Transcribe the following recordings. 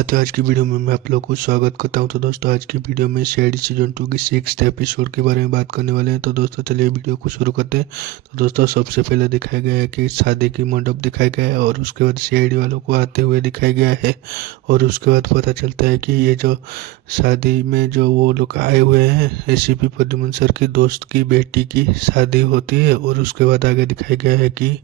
साथियों, आज की वीडियो में मैं आप लोगों को स्वागत करता हूं। तो दोस्तों, आज की वीडियो में सीआईडी सीजन 2 की 6th एपिसोड के बारे में बात करने वाले हैं। तो दोस्तों, चलिए वीडियो को शुरू करते हैं। तो दोस्तों, सबसे पहले दिखाया गया है कि शादी की मंडप दिखाया गया है और उसके बाद सीआईडी वालों को आते हुए दिखाया गया है। और उसके बाद पता चलता है कि ये जो शादी में जो वो लोग आए हुए हैं, एसीपी प्रद्युम्न सर की दोस्त की बेटी की शादी होती है। और उसके बाद आगे दिखाया गया है कि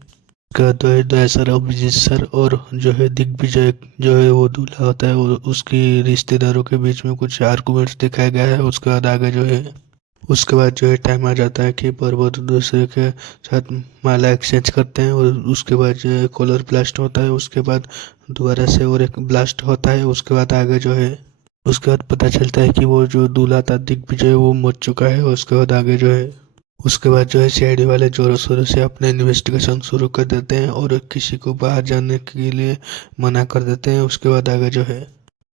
का तो है दया सर, अभिजीत सर और जो है दिग्विजय जो है वो दूल्हा होता है और उसकी रिश्तेदारों के बीच में कुछ आर्गुमेंट्स दिखाया गया है। उसके बाद आगे जो है टाइम आ जाता है कि पर्वत एक दूसरे के साथ माला एक्सचेंज करते हैं। और उसके बाद जो है कलर ब्लास्ट होता है। उसके बाद दोबारा से और एक ब्लास्ट होता है। उसके बाद आगे जो है उसके बाद पता चलता है कि वो जो दूल्हा था दिग्विजय वो मर चुका है। उसके बाद आगे जो है सीआईडी वाले जोरों शोरों से अपने इन्वेस्टिगेशन शुरू कर देते हैं और किसी को बाहर जाने के लिए मना कर देते हैं। उसके बाद आगे जो है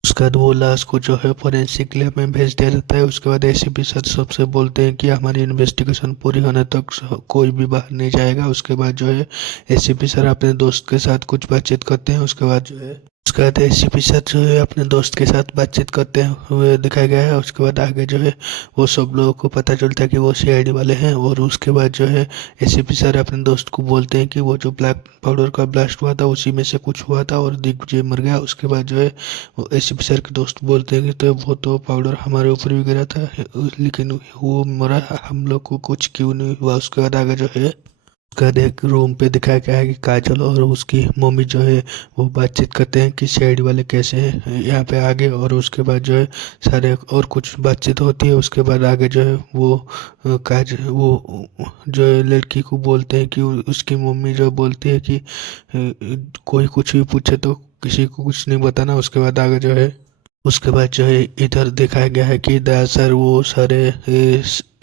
उसके बाद वो लाश को जो है फोरेंसिक लैब में भेज दिया जाता है। उसके बाद एसीपी सर सबसे बोलते हैं कि हमारी इन्वेस्टिगेशन पूरी होने तक कोई भी बाहर नहीं जाएगा। उसके बाद जो है एसीपी सर अपने दोस्त के साथ कुछ बातचीत करते हैं। उसके बाद एसीपी सर जो है अपने दोस्त के साथ बातचीत करते हुए दिखाया गया है। उसके बाद आगे जो है वो सब लोगों को पता चलता है कि वो सीआईडी वाले हैं। और उसके बाद जो है एसीपी सर अपने दोस्त को बोलते हैं कि वो जो ब्लैक पाउडर का ब्लास्ट हुआ था उसी में से कुछ हुआ था और दिग्विजय मर गया। उसके बाद जो है वो एसीपी सर के दोस्त बोलते हैं कि तो वो तो पाउडर हमारे ऊपर भी गिरा था, लेकिन वो मरा, हम लोग को कुछ क्यों नहीं हुआ। उसके बाद आगे जो है उसका एक रूम पे दिखाया गया है कि काजल और उसकी मम्मी जो है वो बातचीत करते हैं कि सीआईडी वाले कैसे हैं यहाँ पे आगे। और उसके बाद जो है सारे और कुछ बातचीत होती है। उसके बाद आगे जो है वो जो है लड़की को बोलते हैं कि उसकी मम्मी जो बोलती है कि कोई कुछ भी पूछे तो किसी को कुछ नहीं बताना। उसके बाद जो है इधर दिखाया गया है कि दया सर वो सारे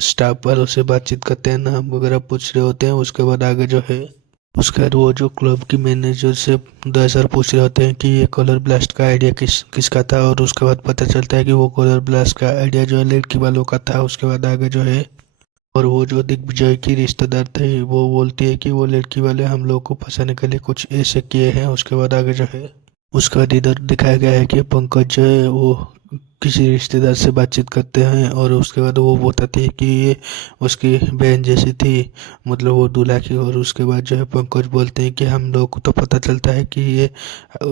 स्टाफ वालों से बातचीत करते हैं, नाम वगैरह पूछ रहे होते हैं। उसके बाद वो जो क्लब की मैनेजर से दया सर पूछ रहे होते हैं कि ये कलर ब्लास्ट का आइडिया किसका था। और उसके बाद पता चलता है कि वो कलर ब्लास्ट का आइडिया जो है लड़की वालों का था। उसके बाद आगे जो है और वो जो दिग्विजय की रिश्तेदार थे वो बोलती है कि वो लड़की वाले हम लोग को फंसाने के लिए कुछ ऐसे किए हैं। उसके बाद इधर दिखाया गया है कि पंकज जो है वो किसी रिश्तेदार से बातचीत करते हैं। और उसके बाद वो बताती है कि ये उसकी बहन जैसी थी, मतलब वो दूल्हा की। और उसके बाद जो है पंकज बोलते हैं कि हम लोग को तो पता चलता है कि ये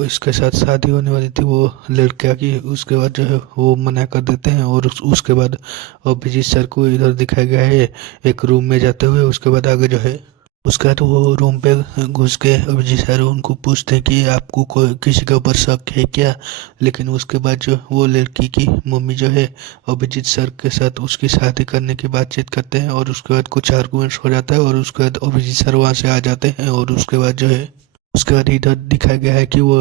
इसके साथ शादी होने वाली थी वो लड़का की। उसके बाद जो है वो मना कर देते हैं। और उसके बाद अभिजीत सर को इधर दिखाया गया है एक रूम में जाते हुए। उसके बाद वो रूम पे घुस के अभिजीत सर उनको पूछते हैं कि आपको कोई किसी के ऊपर शक है क्या। लेकिन उसके बाद जो वो लड़की की मम्मी जो है अभिजीत सर के साथ उसकी शादी करने की बातचीत करते हैं। और उसके बाद कुछ आर्गुमेंट्स हो जाता है और उसके बाद अभिजीत सर वहाँ से आ जाते हैं। और उसके बाद इधर दिखाया गया है कि वो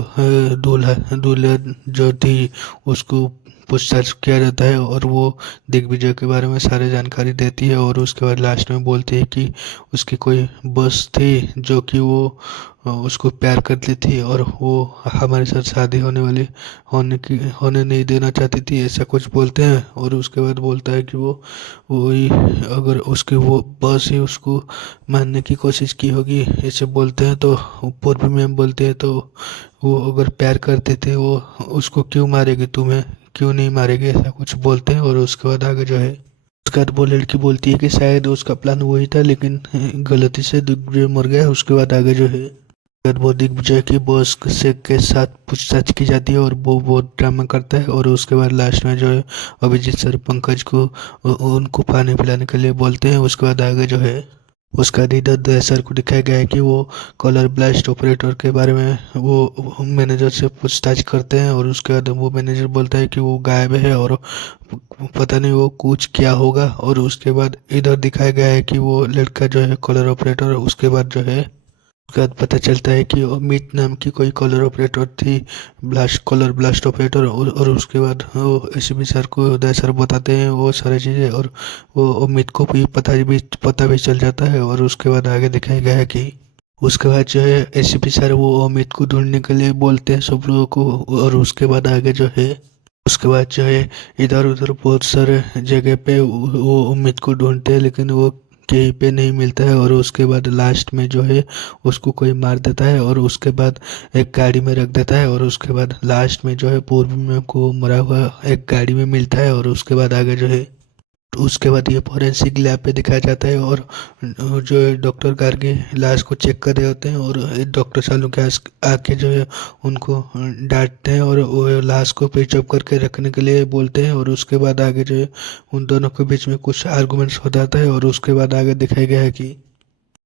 दूल्हा जो थी उसको पूछताछ किया जाता है और वो दिग्विजय के बारे में सारी जानकारी देती है। और उसके बाद लास्ट में बोलती है कि उसकी कोई बस थी जो कि वो उसको प्यार करती थी और वो हमारे साथ शादी होने नहीं देना चाहती थी, ऐसा कुछ बोलते हैं। और उसके बाद बोलता है कि वही अगर उसकी वो बस ही उसको मारने की कोशिश की होगी, ऐसे बोलते हैं। तो पूर्वी मैम बोलते हैं तो वो अगर प्यार करते थे वो उसको क्यों मारेगी, तुम्हें क्यों नहीं मारेगी, ऐसा कुछ बोलते हैं। और उसके बाद आगे जो है उसके बाद वो लड़की बोलती है कि शायद उसका प्लान वही था लेकिन गलती से दिग्विजय मर गया। उसके बाद आगे जो है फिर वो दिग्विजय की बॉस से के साथ पूछताछ की जाती है और वो बहुत ड्रामा करता है। और उसके बाद लास्ट में जो है अभिजीत सर पंकज को उनको पानी पिलाने के लिए बोलते हैं। उसके बाद आगे जो है उसका इधर दया सर को दिखाया गया है कि वो कलर ब्लास्ट ऑपरेटर के बारे में वो मैनेजर से पूछताछ करते हैं। और उसके बाद वो मैनेजर बोलता है कि वो गायब है और पता नहीं वो कुछ क्या होगा। और उसके बाद इधर दिखाया गया है कि वो लड़का जो है कलर ऑपरेटर, उसके बाद जो है उसके बाद पता चलता है कि अमित नाम की कोई कलर ऑपरेटर थी, कलर ब्लास्ट ऑपरेटर। और उसके बाद वो एसीपी सर को उदय सर बताते हैं वो सारी चीज़ें और वो अमित को भी पता भी चल जाता है। और उसके बाद आगे दिखाया गया है कि उसके बाद जो है एसीपी सर वो अमित को ढूंढने के लिए बोलते हैं सब लोगों को। और उसके बाद आगे जो है इधर उधर बहुत सारे जगह पे वो अमित को ढूंढते हैं लेकिन वो कहीं पे नहीं मिलता है और उसके बाद लास्ट में जो है उसको कोई मार देता है और उसके बाद एक गाड़ी में रख देता है और उसके बाद लास्ट में जो है पूर्वी मैम को मरा हुआ एक गाड़ी में मिलता है और उसके बाद आगे जो है उसके बाद ये फॉरेंसिक लैब पे दिखाया जाता है और जो है डॉक्टर गार्गी लाश को चेक कर रहे होते हैं और डॉक्टर सालू के आके जो है उनको डांटते हैं और वो लाश को प्रिजर्व करके रखने के लिए बोलते हैं और उसके बाद आगे जो है उन दोनों के बीच में कुछ आर्गूमेंट्स हो जाता है और उसके बाद आगे दिखाया गया है कि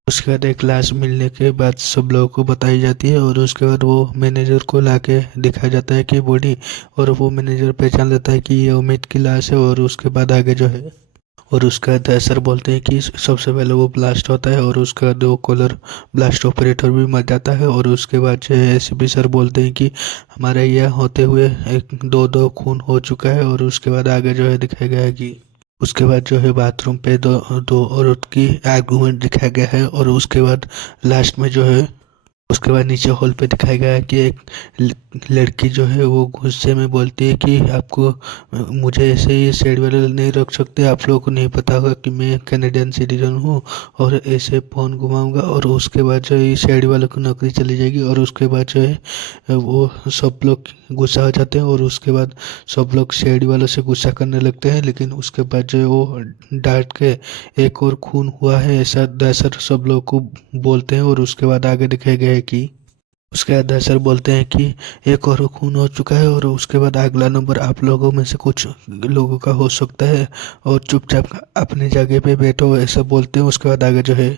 उसके बाद एक लाश मिलने के बाद सब लोगों को बताई जाती है और उसके बाद वो मैनेजर को लाके दिखाया जाता है कि बॉडी और वो मैनेजर पहचान लेता है कि ये अमित की लाश है और उसके बाद आगे जो है और उसके बाद सर बोलते हैं कि सबसे पहले वो ब्लास्ट होता है और उसके बाद वो कॉलर ब्लास्ट ऑपरेटर भी मर जाता है और उसके बाद जो है एसीपी सर बोलते हैं कि हमारा यह होते हुए एक दो खून हो चुका है और उसके बाद आगे जो है दिखाया गया है कि उसके बाद जो है बाथरूम पे दो दो औरत की आर्गूमेंट दिखाया गया है और उसके बाद लास्ट में जो है उसके बाद नीचे हॉल पे दिखाया गया है कि एक लड़की जो है वो गुस्से में बोलती है कि आपको मुझे ऐसे ही शेड वाले नहीं रख सकते, आप लोगों को नहीं पता होगा कि मैं कैनेडियन सिटीजन हूँ और ऐसे फ़ोन घुमाऊंगा और उसके बाद जो है शेड वाले को नौकरी चली जाएगी और उसके बाद जो है वो सब लोग गुस्सा हो जाते हैं और उसके बाद सब लोग शेड वालों से गुस्सा करने लगते हैं लेकिन उसके बाद जो है वो डांट के एक और खून हुआ है ऐसा दहशत सब लोग को बोलते हैं और उसके बाद आगे दिखाया गया है कि उसके बाद सर बोलते हैं कि एक और खून हो चुका है और उसके बाद अगला नंबर आप लोगों में से कुछ लोगों का हो सकता है और चुपचाप अपनी जगह पे बैठो ऐसा बोलते हैं। उसके बाद आगे जो है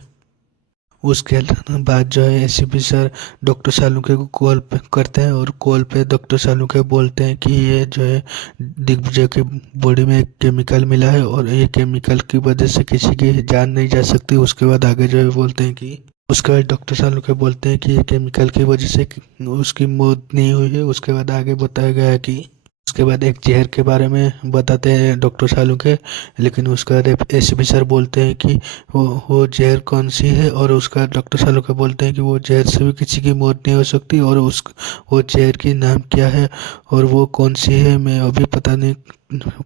उसके बाद जो है एसीपी सर डॉक्टर सालुंके को कॉल पे करते हैं और कॉल पे डॉक्टर सालुंके बोलते हैं कि ये जो है दिग्विजय की बॉडी में एक केमिकल मिला है और ये केमिकल की वजह से किसी की जान नहीं जा सकती। उसके बाद आगे जो है बोलते हैं कि उसके बाद डॉक्टर सालुंके बोलते हैं कि ये केमिकल की वजह से उसकी मौत नहीं हुई है। उसके बाद आगे बताया गया है कि उसके बाद एक जहर के बारे में बताते हैं डॉक्टर सालुंके लेकिन उसके बाद एसीपी सर बोलते हैं कि वो जहर कौन सी है और उसका डॉक्टर सालुंके बोलते हैं कि वो जहर से भी किसी की मौत नहीं हो सकती और वो जहर की नाम क्या है और वो कौन सी है मैं अभी पता नहीं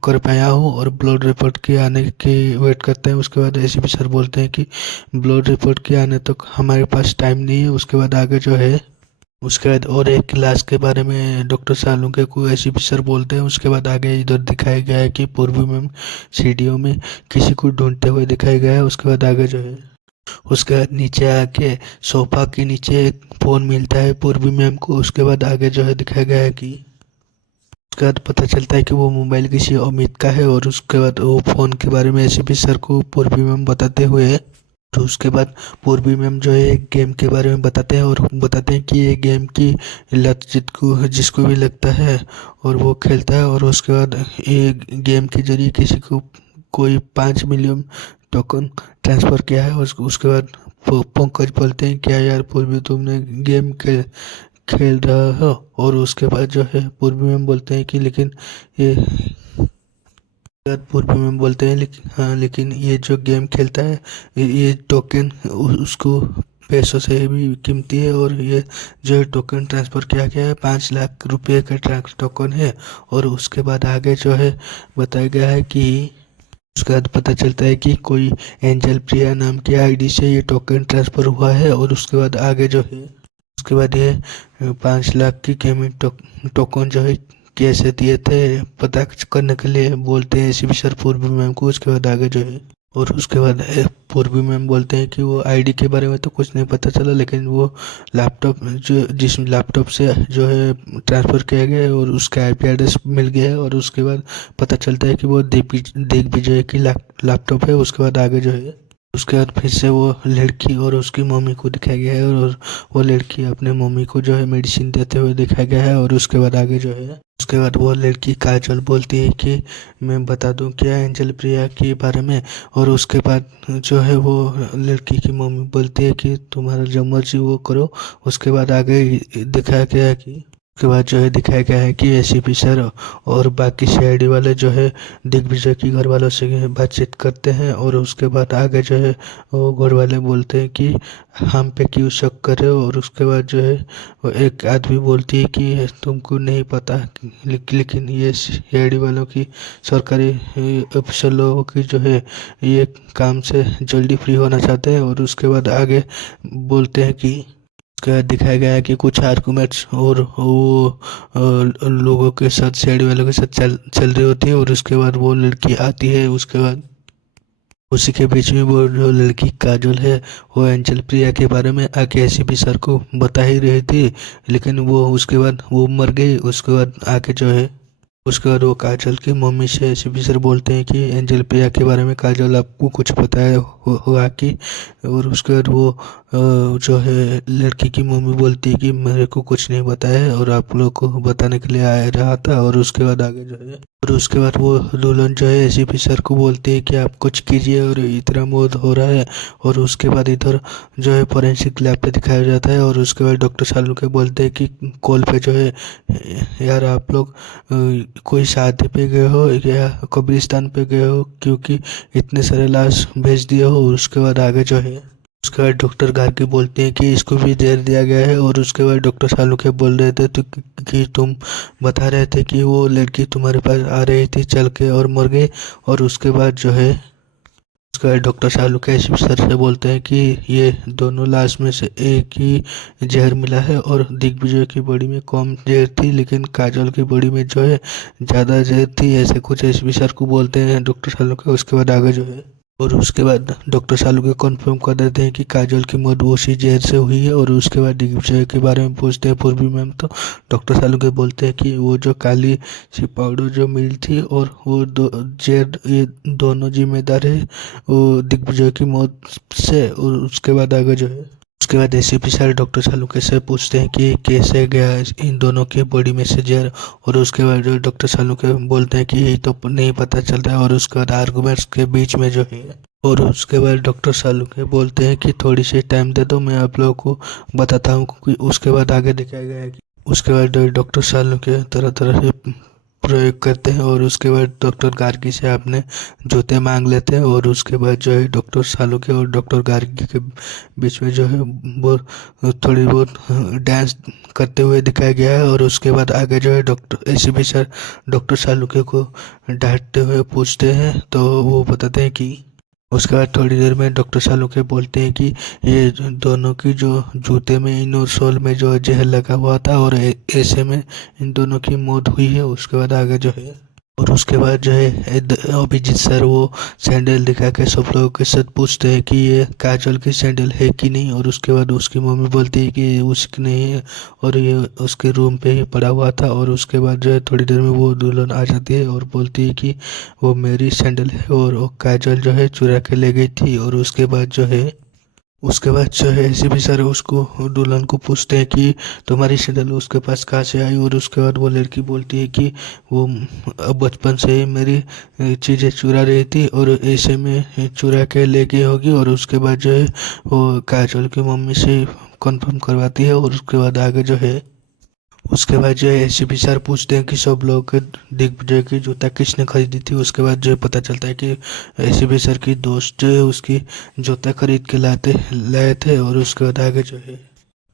कर पाया हूँ और ब्लड रिपोर्ट के आने की वेट करते हैं। उसके बाद एसीपी सर बोलते हैं कि ब्लड रिपोर्ट के आने तक हमारे पास टाइम नहीं है। उसके बाद आगे जो है उसके बाद और एक क्लास के बारे में डॉक्टर सालुंके को एसीपी सर बोलते हैं। उसके बाद आगे इधर दिखाया गया है कि पूर्वी मैम सीढ़ियों में किसी को ढूंढते हुए दिखाया गया है। उसके बाद आगे जो है उसके बाद नीचे आके सोफा के नीचे एक फ़ोन मिलता है पूर्वी मैम को। उसके बाद आगे जो है दिखाया गया है कि उसके बाद पता चलता है कि वो मोबाइल किसी अमित का है और उसके बाद वो फ़ोन के बारे में एसीपी सर को पूर्वी मैम बताते हुए तो उसके बाद पूर्वी मैम जो है एक गेम के बारे में बताते हैं और बताते हैं कि ये गेम की लत जिसको भी लगता है और वो खेलता है और उसके बाद ये गेम के जरिए किसी को कोई 5 मिलियन टोकन ट्रांसफ़र किया है। उसके बाद पंकज बोलते हैं क्या यार पूर्वी तुमने गेम खेल रहा हो और उसके बाद जो है पूर्वी मैम बोलते हैं कि लेकिन ये पूर्वी में बोलते हैं लेकिन हाँ लेकिन ये जो गेम खेलता है ये टोकन उसको पैसों से भी कीमती है और ये जो टोकन ट्रांसफ़र किया गया है 5 लाख रुपए का टोकन है। और उसके बाद आगे जो है बताया गया है कि उसके बाद पता चलता है कि कोई एंजल प्रिया नाम की आईडी से ये टोकन ट्रांसफ़र हुआ है और उसके बाद आगे जो है उसके बाद ये 5 लाख की गेमिंग टोकन जो है कैसे दिए थे पता करने के लिए बोलते हैं एसीपी सर पूर्वी मैम को। उसके बाद आगे जो है और उसके बाद पूर्वी मैम बोलते हैं कि वो आईडी के बारे में तो कुछ नहीं पता चला लेकिन वो लैपटॉप जो जिस लैपटॉप से जो है ट्रांसफ़र किया गया है और उसका आईपी एड्रेस मिल गया है और उसके बाद पता चलता है कि वो दिग्विजय की लैपटॉप है। उसके बाद आगे जो है उसके बाद फिर से वो लड़की और उसकी मम्मी को दिखाया गया है और वो लड़की अपने मम्मी को जो है मेडिसिन देते हुए दिखाया गया है। और उसके बाद आगे जो है उसके बाद वो लड़की काजल बोलती है कि मैं बता दूं क्या एंजल प्रिया के बारे में और उसके बाद जो है वो लड़की की मम्मी बोलती है कि तुम्हारा जो मर्जी वो करो। उसके बाद आगे दिखाया गया है कि उसके बाद जो है दिखाया गया है कि एसीपी सर और बाकी सीआईडी वाले जो है दिग्विजय की घर वालों से बातचीत करते हैं, और उसके बाद आगे जो है वो घर वाले बोलते हैं कि हम पे क्यों शक कर रहे हो। और उसके बाद जो है वो एक आदमी बोलती है कि तुमको नहीं पता, लेकिन ये सीआईडी वालों की सरकारी अफसर लोगों की जो है ये काम से जल्दी फ्री होना चाहते हैं। और उसके बाद आगे बोलते हैं कि उसका दिखाया गया है कि कुछ आर्गूमेंट्स और वो लोगों के साथ, सीआईडी वालों के साथ चल चल रही होती है। और उसके बाद वो लड़की आती है, उसके बाद उसी के बीच में वो जो लड़की काजोल है वो एंजल प्रिया के बारे में आके एसीपी सर को बता ही रही थी, लेकिन वो उसके बाद वो मर गई। उसके बाद आके जो है उसके बाद वो काजल की मम्मी से एसीपी सर बोलते हैं कि एंजल प्रिया के बारे में काजल आपको कुछ पता है हुआ कि। और उसके बाद वो जो है लड़की की मम्मी बोलती है कि मेरे को कुछ नहीं पता है और आप लोग को बताने के लिए आ रहा था। और उसके बाद आगे जो है और उसके बाद वो दुल्हन जो है एसीपी सर को बोलती है कि आप कुछ कीजिए और इतना मौत हो रहा है। और उसके बाद इधर जो है फोरेंसिक लैब पे दिखाया जाता है। और उसके बाद डॉक्टर सालू के बोलते हैं कि कॉल पे जो है यार आप लोग कोई शादी पे गए हो या कब्रिस्तान पे गए हो, क्योंकि इतने सारे लाश भेज दिए हो। और उसके बाद आगे जो है उसके बाद डॉक्टर गार्गी बोलते हैं कि इसको भी जेल दिया गया है। और उसके बाद डॉक्टर सालुके बोल रहे थे तो कि तुम बता रहे थे कि वो लड़की तुम्हारे पास आ रही थी चल के और मर गई। और उसके बाद जो है उसके बाद डॉक्टर सालुके सर से बोलते हैं कि ये दोनों लाश में से एक ही जहर मिला है, और दिग्विजय की बॉडी में कम जहर थी लेकिन काजल की बॉडी में जो है ज़्यादा जहर थी, ऐसे कुछ एसपी सर को बोलते हैं डॉक्टर सालुके। उसके बाद आगे जो है और उसके बाद डॉक्टर सालुके कन्फर्म कर देते हैं कि काजल की मौत उसी जहर से हुई है। और उसके बाद दिग्विजय के बारे में पूछते हैं पूर्वी मैम, तो डॉक्टर सालुके बोलते हैं कि वो जो काली सी पाउडर जो मिली थी और वो दो जहर, ये दोनों जिम्मेदार है वो दिग्विजय की मौत से। और उसके बाद आगे जो है उसके बाद एसीपी सर डॉक्टर सालुके से पूछते हैं कि कैसे गया इन दोनों की बॉडी में से जहर। और उसके बाद जो डॉक्टर सालुके बोलते हैं कि यही तो नहीं पता चल रहा है। और उसके बाद आर्गूमेंट्स के बीच में जो है और उसके बाद डॉक्टर सालुके बोलते हैं कि थोड़ी सी टाइम दे दो, मैं आप लोगों को बताता हूँ। क्योंकि उसके बाद आगे दिखाया गया है कि उसके बाद डॉक्टर सालुके तरह तरह से प्रयोग करते हैं। और उसके बाद डॉक्टर गार्गी से आपने जूते मांग लेते हैं। और उसके बाद जो है डॉक्टर सालुके और डॉक्टर गार्गी के बीच में जो है वो थोड़ी बहुत डांस करते हुए दिखाया गया है। और उसके बाद आगे जो है डॉक्टर एसीपी सर डॉक्टर सालुके को डांटते हुए पूछते हैं, तो वो बताते हैं कि उसके बाद थोड़ी देर में डॉक्टर सालुके बोलते हैं कि ये दोनों की जो जूते में इन सोल में जो जहर लगा हुआ था और ऐसे में इन दोनों की मौत हुई है। उसके बाद आगे जो है और उसके बाद जो है अभिजीत सर वो सैंडल दिखा के सब लोगों के साथ पूछते हैं कि ये काजल की सैंडल है कि नहीं। और उसके बाद उसकी मम्मी बोलती है कि ये उसकी नहीं है और ये उसके रूम पे ही पड़ा हुआ था। और उसके बाद जो है थोड़ी देर में वो दुल्हन आ जाती है और बोलती है कि वो मेरी सैंडल है और वो काजल जो है चुरा के ले गई थी। और उसके बाद जो है एसीपी सर उसको दुल्हन को पूछते हैं कि तुम्हारी सैंडल उसके पास कहाँ से आई। और उसके बाद वो लड़की बोलती है कि वो बचपन से ही मेरी चीज़ें चुरा रही थी और ऐसे में चुरा के ले गई होगी। और उसके बाद जो है वो काजल की मम्मी से कंफर्म करवाती है। और उसके बाद आगे जो है उसके बाद जो है एसीपी सर पूछते हैं कि सब लोग दिग्विजय की जूता किसने खरीदी थी। उसके बाद जो है पता चलता है कि एसीपी सर की दोस्त जो है उसकी जूता खरीद के लाए थे। और उसके बाद आगे जो है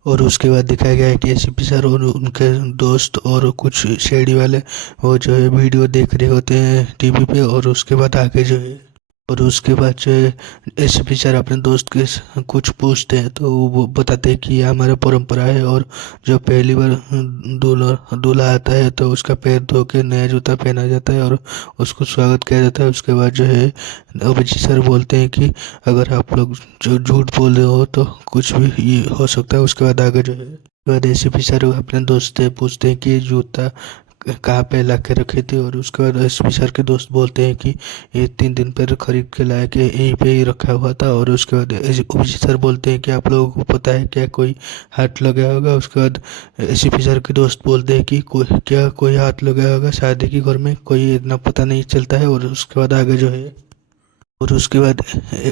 और उसके बाद दिखाया गया है कि एसीपी सर और उनके दोस्त और कुछ शेडी वाले वो जो है वीडियो देख रहे होते हैं टीवी पे। और उसके बाद आगे जो है और उसके बाद जो है एसीपी सर अपने दोस्त के कुछ पूछते हैं, तो वो बताते हैं कि ये हमारा परंपरा है और जो पहली बार दूल्हा आता है तो उसका पैर धो के नया जूता पहना जाता है और उसको स्वागत किया जाता है। उसके बाद जो है अभिजीत सर बोलते हैं कि अगर आप लोग जो झूठ बोल रहे हो तो कुछ भी ये हो सकता है। उसके बाद आगे जो है उसके बाद एसीपी सर अपने दोस्त से पूछते हैं कि जूता कहाँ पे ला के रखे थे। और उसके बाद एसपी सर के दोस्त बोलते हैं कि ये 3 दिन पहले खरीद के लाया के यहीं पे ही रखा हुआ था। और उसके बाद ओबीसी सर बोलते हैं कि आप लोगों को पता है क्या कोई हाथ लगाया होगा। उसके बाद एसपी सर के दोस्त बोलते हैं कि कोई हाथ लगाया होगा शादी के घर में, कोई इतना पता नहीं चलता है। और उसके बाद आगे जो है और उसके बाद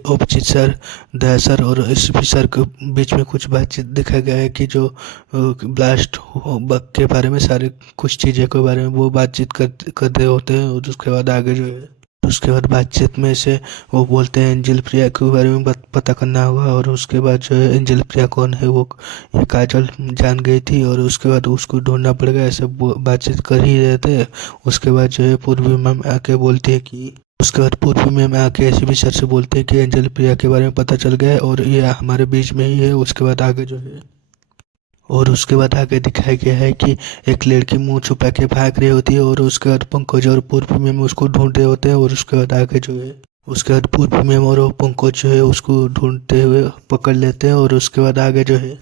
अभिजीत सर, दया सर और एसपी सर के बीच में कुछ बातचीत दिखाया गया है कि जो ब्लास्ट बग के बारे में सारे कुछ चीज़ें के बारे में वो बातचीत कर रहे होते हैं। और उसके बाद आगे जो है उसके बाद बातचीत में से वो बोलते हैं एंजल प्रिया के बारे में पता करना होगा। और उसके बाद जो है एंजल प्रिया कौन है वो ये काजल जान गई थी और उसके बाद उसको ढूंढना पड़ेगा, ऐसे बातचीत कर ही रहे थे। उसके बाद जो है पूर्वी मैम आके बोलती है कि उसके बाद पूर्वी मैम आके ऐसे भी सर से बोलते हैं कि एंजल प्रिया के बारे में पता चल गया है और ये हमारे बीच में ही है। उसके बाद आगे जो है और उसके बाद आगे दिखाया गया है कि एक लड़की मुंह छुपा के भाग रही होती है और उसके बाद पंकज और पूर्वी मैम उसको ढूंढ रहे होते हैं। और उसके बाद आगे जो है उसके बाद पूर्वी मैम और पंकज जो है उसको ढूंढते हुए पकड़ लेते हैं। और उसके बाद आगे जो है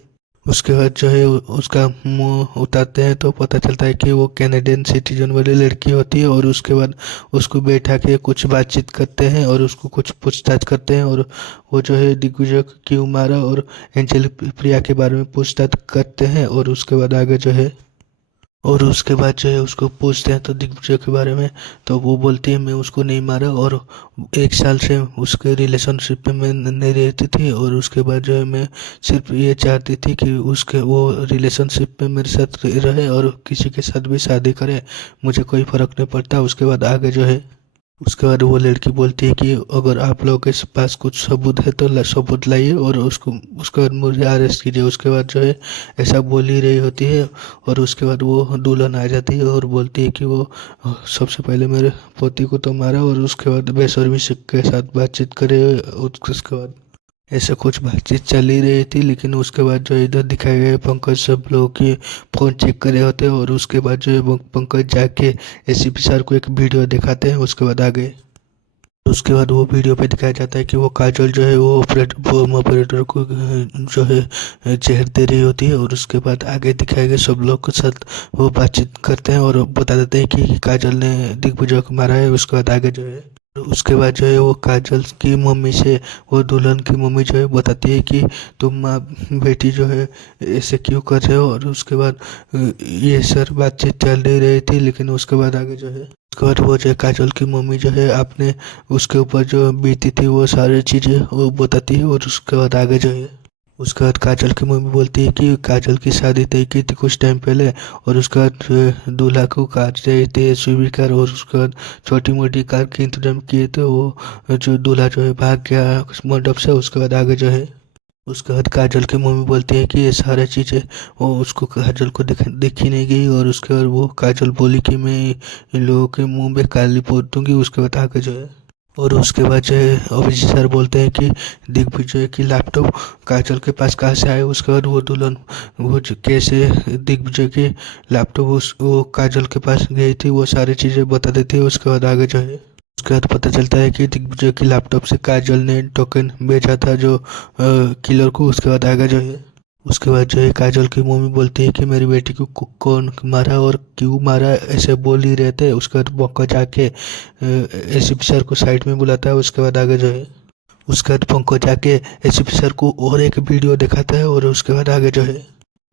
उसके बाद जो है उसका मुंह उतारते हैं तो पता चलता है कि वो कैनेडियन सिटीजन वाली लड़की होती है। और उसके बाद उसको बैठा के कुछ बातचीत करते हैं और उसको कुछ पूछताछ करते हैं। और वो जो है दिग्विजय को क्यों मारा और एंजल प्रिया के बारे में पूछताछ करते हैं। और उसके बाद आगे जो है और उसके बाद जो है उसको पूछते हैं तो दिग्विजय के बारे में, तो वो बोलती है मैं उसको नहीं मारा और 1 साल से उसके रिलेशनशिप में मैं नहीं रहती थी। और उसके बाद जो है मैं सिर्फ ये चाहती थी कि उसके वो रिलेशनशिप में मेरे साथ रहे और किसी के साथ भी शादी करे, मुझे कोई फ़र्क नहीं पड़ता। उसके बाद आगे जो है उसके बाद वो लड़की बोलती है कि अगर आप लोगों के पास कुछ सबूत है तो सबूत लाइए और उसके बाद मुझे अरेस्ट कीजिए। उसके बाद जो है ऐसा बोल ही रही होती है और उसके बाद वो दुल्हन आ जाती है और बोलती है कि वो सबसे पहले मेरे पति को तो मारा और उसके बाद बेसर्मी के साथ बातचीत करे। उसके बाद ऐसे कुछ बातचीत चल ही रही थी, लेकिन उसके बाद जो इधर दिखाए गए पंकज सब लोगों की फ़ोन चेक कर रहे होते हैं। और उसके बाद जो है वो पंकज जाके एसीपी सर को एक वीडियो दिखाते हैं। उसके बाद आगे उसके बाद वो वीडियो पे दिखाया जाता है कि वो काजल जो है वो ऑपरेटर को जो है जहर दे रही होती है। और उसके बाद आगे दिखाए गए सब लोग के साथ वो बातचीत करते हैं और बता देते हैं कि काजल ने दिग्विजय को मारा है। उसके बाद आगे जो है उसके बाद जो है वो काजल की मम्मी से वो दुल्हन की मम्मी जो है बताती है कि तुम माँ बेटी जो है ऐसे क्यों कर रहे हो। और उसके बाद ये सर बातचीत चल ही रही थी, लेकिन उसके बाद आगे जो है उसके बाद वो जो है काजल की मम्मी जो है आपने उसके ऊपर जो बीती थी वो सारी चीज़ें वो बताती है। और उसके बाद आगे जो है उसके बाद काजल की मम्मी बोलती है कि काजल की शादी तय की थी कुछ टाइम पहले और उसके बाद दूल्हा को कार चाहिए थे स्विफ्ट कार और उसके बाद छोटी मोटी कार के इंतजाम किए थे। वो जो दूल्हा जो है भाग गया मंडप से। उसके बाद आगे जो है उसके बाद काजल की मम्मी बोलती है कि ये सारी चीज़ें वो उसको काजल को दिखी नहीं गई। और उसके बाद वो काजल बोली कि मैं इन लोगों के मुंह में काली पोत दूंगी। उसके बाद आगे जो है और उसके बाद जो है अभिजीत सर बोलते हैं कि दिग्विजय की लैपटॉप काजल के पास कहाँ से आए। उसके बाद वो दुल्हन वो कैसे दिग्विजय की लैपटॉप वो काजल के पास गई थी वो सारी चीज़ें बता देती है। उसके बाद आगे जो है उसके बाद पता चलता है कि दिग्विजय की लैपटॉप से काजल ने टोकन भेजा था जो किलर को। उसके बाद आगे जो है उसके बाद जो है काजल की मम्मी बोलती है कि मेरी बेटी को कौन मारा और क्यों मारा ऐसे बोल ही रहे थे। उसके बाद पंकज जाके एसीपी सर को साइड में बुलाता है। उसके बाद आगे जो है उसके बाद पंकज जाके एसीपी सर को और एक वीडियो दिखाता है। और उसके बाद आगे जो है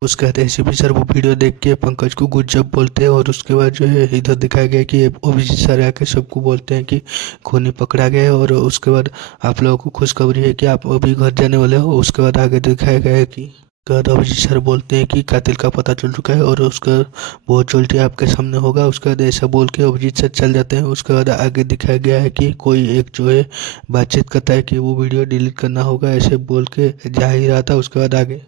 उसके बाद एसीपी सर वो वीडियो देख के पंकज को गुड जॉब बोलते हैं। और उसके बाद जो है इधर दिखाया गया कि अभिजीत सर आके सबको बोलते हैं कि खूनी पकड़ा गया है। और उसके बाद आप लोगों को खुशखबरी है कि आप अभी घर जाने वाले हो। उसके बाद आगे दिखाया गया है कि उसके बाद अभिजीत सर बोलते हैं कि कातिल का पता चल चुका है और उसका बहुत जल्दी आपके सामने होगा। उसके बाद ऐसा बोल के अभिजीत सर चल जाते हैं। उसके बाद आगे दिखाया गया है कि कोई एक जो है बातचीत करता है कि वो वीडियो डिलीट करना होगा, ऐसे बोल के जा ही रहा था। उसके बाद आगे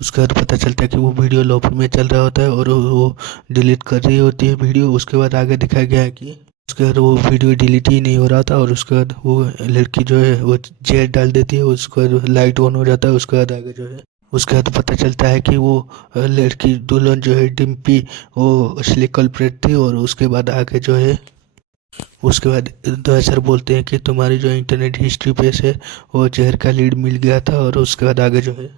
उसके बाद पता चलता है कि वो वीडियो लॉबी में चल रहा होता है और वो डिलीट कर रही होती है वीडियो। उसके बाद आगे दिखाया गया है कि उसके बाद वो वीडियो डिलीट ही नहीं हो रहा था। और उसके बाद वो लड़की जो है वो जहर डाल देती है। उसके बाद लाइट ऑन हो जाता है। उसके बाद आगे जो है उसके बाद पता चलता है कि वो लड़की दुल्हन जो है डिम्पी वो असली कल्प्रेट थी। और उसके बाद आगे जो है उसके बाद दया सर बोलते हैं कि तुम्हारी जो इंटरनेट हिस्ट्री पे से वो जहर का लीड मिल गया था। और उसके बाद आगे जो है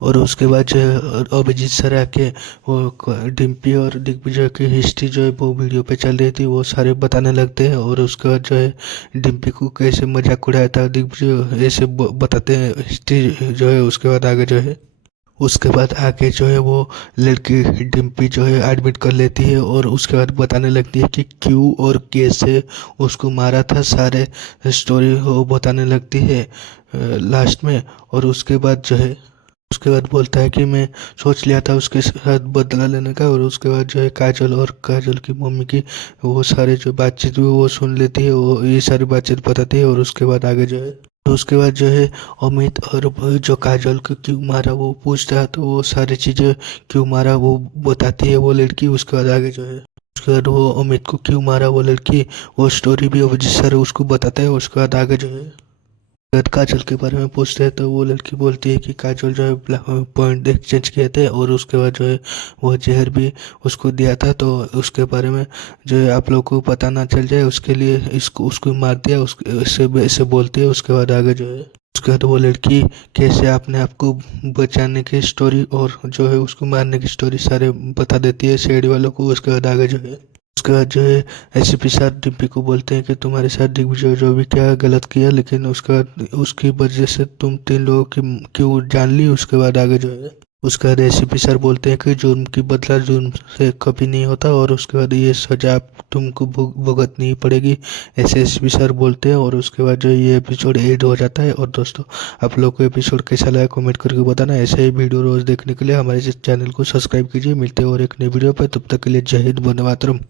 और उसके बाद जो है अभिजीत सर आके वो डिम्पी और दिग्विजय की हिस्ट्री जो है वो वीडियो पे चल रही थी वो सारे बताने लगते हैं। और उसके बाद जो है डिम्पी को कैसे मजाक उड़ाया था दिग्विजय ऐसे बताते हैं हिस्ट्री जो है। उसके बाद आगे जो है उसके बाद आके जो है वो लड़की डिम्पी जो है एडमिट कर लेती है और उसके बाद बताने लगती है कि क्यों और कैसे उसको मारा था, सारे स्टोरी वो बताने लगती है लास्ट में। और उसके बाद जो है उसके बाद बोलता है कि मैं सोच लिया था उसके साथ बदला लेने का। और उसके बाद जो है काजल और काजल की मम्मी की वो सारे जो बातचीत हुई वो सुन लेती है, वो ये सारी बातचीत बताती है। और उसके बाद आगे जो है तो उसके बाद जो है अमित और वो जो काजल को क्यों मारा वो पूछता है, तो वो सारी चीज़ें क्यों मारा वो बताती है वो लड़की। उसके बाद आगे जो है उसके बाद वो अमित को क्यों मारा वो लड़की वो स्टोरी भी वो जिस तरह उसको बताता है। उसके बाद आगे जो है अगर काजल के बारे में पूछते हैं तो वो लड़की बोलती है कि काजल जो है पॉइंट एक्सचेंज किए थे और उसके बाद जो है वो जहर भी उसको दिया था, तो उसके बारे में जो है आप लोग को पता ना चल जाए उसके लिए इसको उसको मार दिया उसके इससे बोलती है। उसके बाद आगे जो है उसके बाद वो लड़की कैसे अपने आप को बचाने की स्टोरी और जो है उसको मारने की स्टोरी सारे बता देती है शेडी वालों को। उसके बाद आगे जो है उसके बाद जो है एसपी सर डिम्पी को बोलते हैं कि तुम्हारे साथ दिग्विजय जो भी क्या गलत किया, लेकिन उसके बाद उसकी वजह से तुम 3 लोगों की क्यों जान ली। उसके बाद आगे जो है उसके बाद एसपी सर बोलते हैं कि जुर्म की बदला जुर्म से कभी नहीं होता और उसके बाद ये सजा तुमको भुगतनी ही पड़ेगी, ऐसे एसपी सर बोलते हैं। और उसके बाद जो ये एपिसोड एड हो जाता है। और दोस्तों आप लोग को एपिसोड कैसा लगा कमेंट करके बताना। ऐसे ही वीडियो रोज देखने के लिए हमारे इस चैनल को सब्सक्राइब कीजिए। मिलते हैं और एक नई वीडियो पर, तब तक के लिए जय हिंद वंदे मातरम।